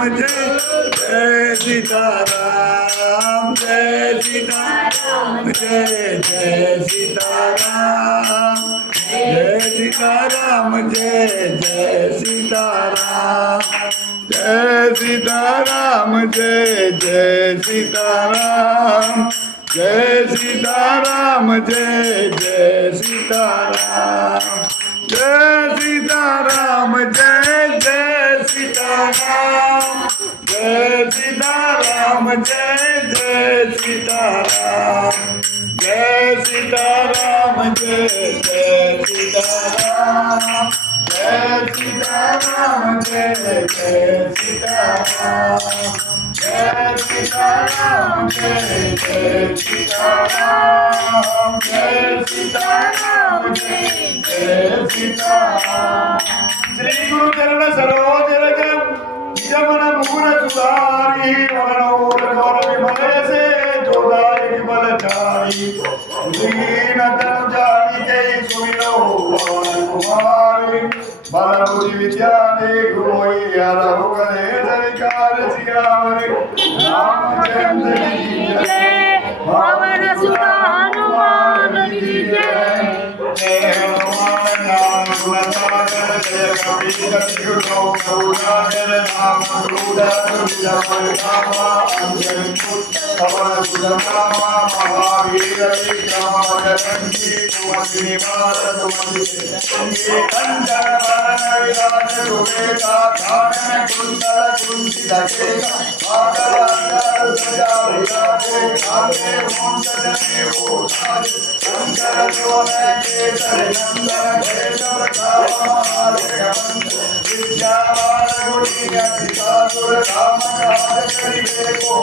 जय सीताराम जय सीताराम जय जय सीताराम जय सीताराम जय जय सीताराम जय सीताराम जय जय सीताराम जय सीताराम जय जय सीताराम जय सीताराम जय जय सीताराम जय सीताराम जय जय सीताराम जय सीताराम जय जय सीताराम जय सीताराम जय जय सीताराम जय सीताराम जय जय सीताराम जय सीताराम जय जय सीताराम श्री गुरु चरण सरोज रज जमन मुकुर सुधारी मनोहर गौर विमल से जोदारी विमल चारी दीन तनु जानी के सुमिरो कुमारी बल बुद्धि विद्या दे गुरोई आरहो करे जयकार सियावर रामचंद्र की जय पवन सुत हनुमान की जय जय हनुमान नाम गुणसागर जय कपि गुरु करुणाकर नाम दुर्गा रामा अंजन पवन सुदामा महावीर विक्रम जगन्ति तुमि निवास तुमि संगे कंचन वरण विराज सुवेदा धारण कुंडल कुंचित केसा माधव अंतर सजा विराजे काले मुंड जने भूषाज शंकर सुवन केसर नंदन केशव कामारे बंद विद्यावान गुणी अतिसासुर राम काज करिबे को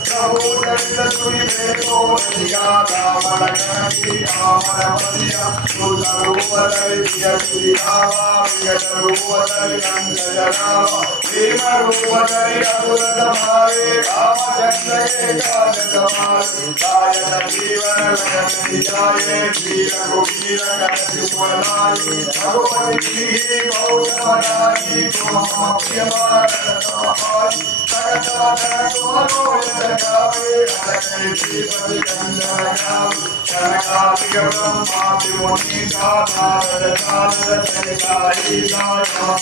प्रभु चरित सुनिबे को रसिया रावण गणति रावण बलिया सुर रूप धरि श्री रामा विकट रूप धरि रंग जनावा भीम रूप धरि असुर संहारे रामचंद्र के काज कमारे गायन जीवन लगन जाये श्री रघुवीर कपि पुरनाई रघुपति की बहुत बड़ाई तुम मम प्रिय भारत समाई सकल वचन तुम्हारो यश गावे अलकै श्रीपति कंचन गावे कनकादिक ब्रह्मादि मुनि नारद नारद सहिताई नाम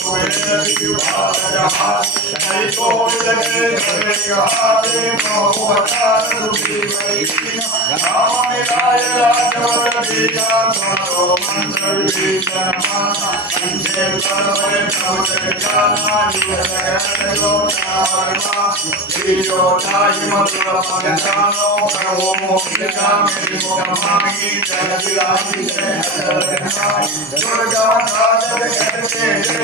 विवाद जहाज हरि गोविंद के धरे गावे मोहतार सुखी वैष्णव राम मिलाय राजवर दीना तुम्हारो मंत्र विभीषण माना अंधे परवरे प्रवचन जाना निरगन लोकार्मा श्रीयो नाहि मधुर पंचानो प्रभो मोक्षिका मेरी मुखमागी जय विलासी जय हरनाई दुर्गा साधक करते जय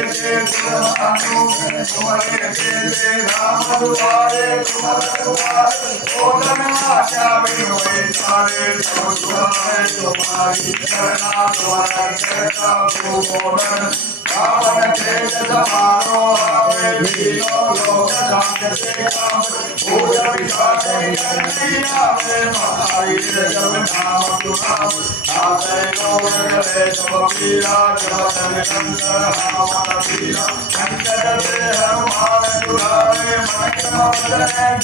गुरु तुम्हारे जय राम दुआरे तुम्हारे दुआरे ओम आशा विनोए सारे सब सुहाए तुम्हारी करना द्वारा करता भूमोदन रावण तेज समारो आवे भीलो लोक कांत से काम भूज विशाखे जगती आवे महावीर जब नाम सुनाम आवे लोक करे सब पीरा जब निरंतर हनुमान पीरा संकट से हनुमान दुलारे मन क्रम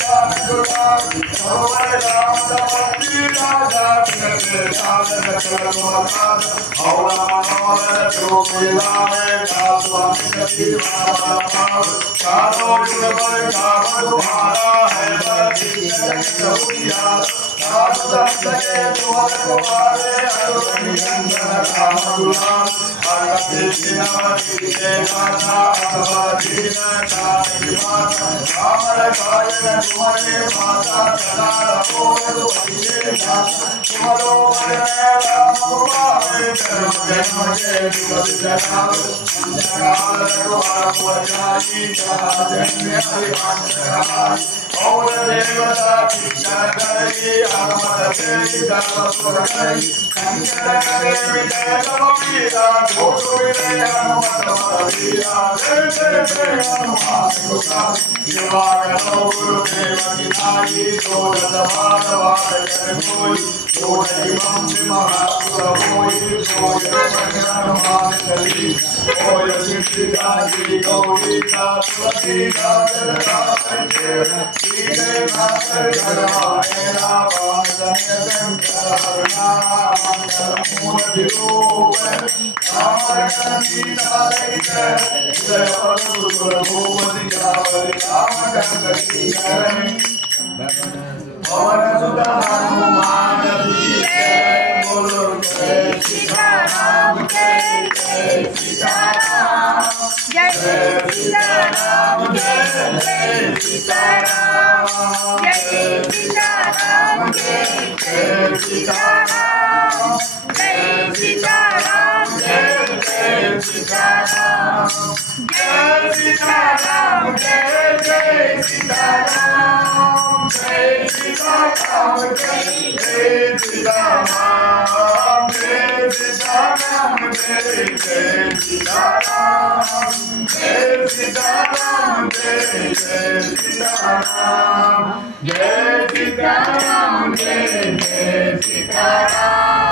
जान दुलारे भगवान राम दमती राजा से साधन कर मोहताज औला मनोरथ जो मिलावे स्वामी कभी बाबा कारो जुगल कामन तुम्हारा है साधु दत्त के तुम्हारे कुमारे अरुण निरंजन राम दुलार भगवती बिनावती के माता भगवती नाथी माता रामर गायन तुम्हारे माता चला रहो तुम्हारे दाता तुम्हारो मन में राम कुमारे जन्म जन्म के जुगल जनाव अंधकार रघुवर पुर जाई जहाँ जन्म हरि और देवता पिता करी आमद से धर्म करी संकट करे विजय तम पीरा दोष विजय हनुमत वीरा जय जय जय हनुमान गुसा दिवाकर गुरुदेव की नाई सोदत माधवाद कर कोई सोदति मंत्र महासुर होई सोय हनुमान चली ओय सिद्धि गाजी गौरी का तुलसी का जलता सीधे मातर गणवाणेरा पादन शंकर नाम मूर्ति रूप नारायण सीता जय जय गुरु भगवती जावरी राम गंगती करण पवन सुत हनुमान जी जय बोलो जय सीताराम जय जय सीताराम जय सीताराम जय जय सीताराम जय सीताराम जय जय सीताराम जय सीताराम जय जय सीताराम जय सीताराम जय जय सीताराम जय सीताराम जय जय सीताराम जय सीताराम जय जय सीताराम जय सीताराम जय जय सीताराम जय सीताराम जय जय सीताराम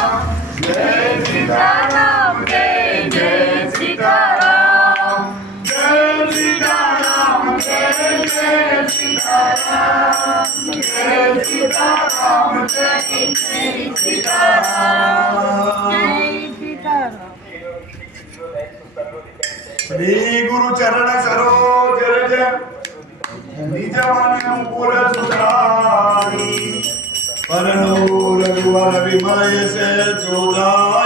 जय सीताराम जय जय सीताराम जय सीताराम जय जय सीताराम जय सीताराम जय जय सीताराम जय सीताराम। श्री गुरु चरण सरोज रज निज मन मुकुर सुधारी परनो रघुवर विमल से जोदाई।